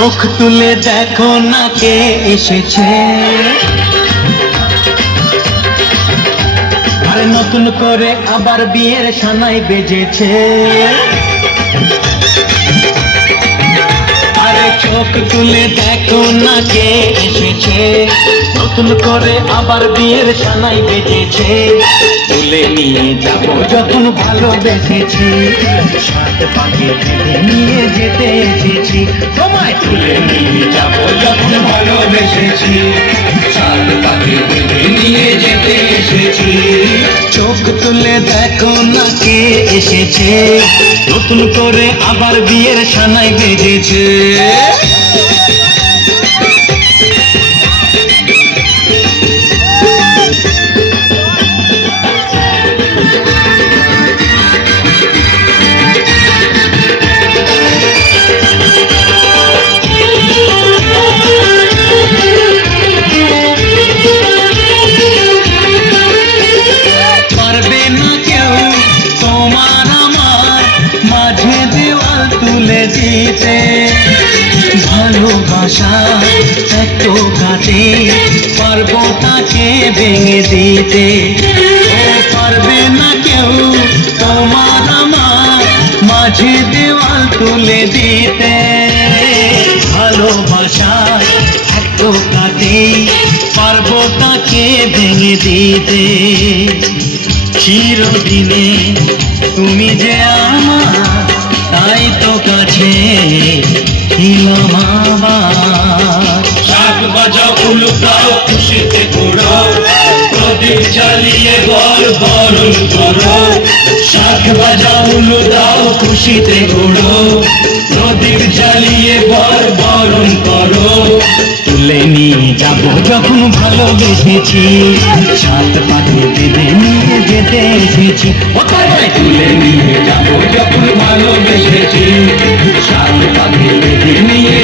চোখ তুলে দেখো না কে এসেছে, আরে নতুন করে আবার বিয়ের সানাই বেজেছে। আরে চোখ তুলে দেখো না কে এসেছে, নতুন করে আবার বিয়ের সানাই বেজেছে। তুলে নিয়ে যাব যখন ভালোবেসেছি, সাত পাকে বেঁধে নিয়ে যেতে এসেছি। তোমায় তুলে নিয়ে যাব যখন ভালোবেসেছি, সাত পাকে বেঁধে নিয়ে যেতে এসেছি। চোখ তুলে দেখো না কে এসেছে, নতুন করে আবার বিয়ের সানাই বেজেছে। পারবে না কেউ তোমার আমার মাঝে দেওয়াল তুলে দিতে, ভালোবাসা এত কাটে পারবো তাকে ভেঙে দিতে। ও পারবে না কেউ তোমার আমার মাঝে দেওয়াল তুলে দিতে, ভালোবাসা এত কাটে পারবো তাকে ভেঙে দিতে। চিরদিনে তুমি যে আমার, তাই তো কাছে ছিলাম আবার। শাক বাজাও উলুকাও খুশিতে ঘোরো, প্রদীপ জ্বালিয়ে বল বরণ করো। শাক বাজাও উলুদাও খুশিতে ঘোরো, প্রদীপ জ্বালিয়ে বল বরণ করো। তুলে নিয়ে যাব যখন ভালোবেসেছি, সাত পাকে বেঁধে নিয়ে যেতে এসেছি। ও তোমায় তুলে নিয়ে যাব যখন ভালোবেসেছি, সাত পাকে বেঁধে নিয়ে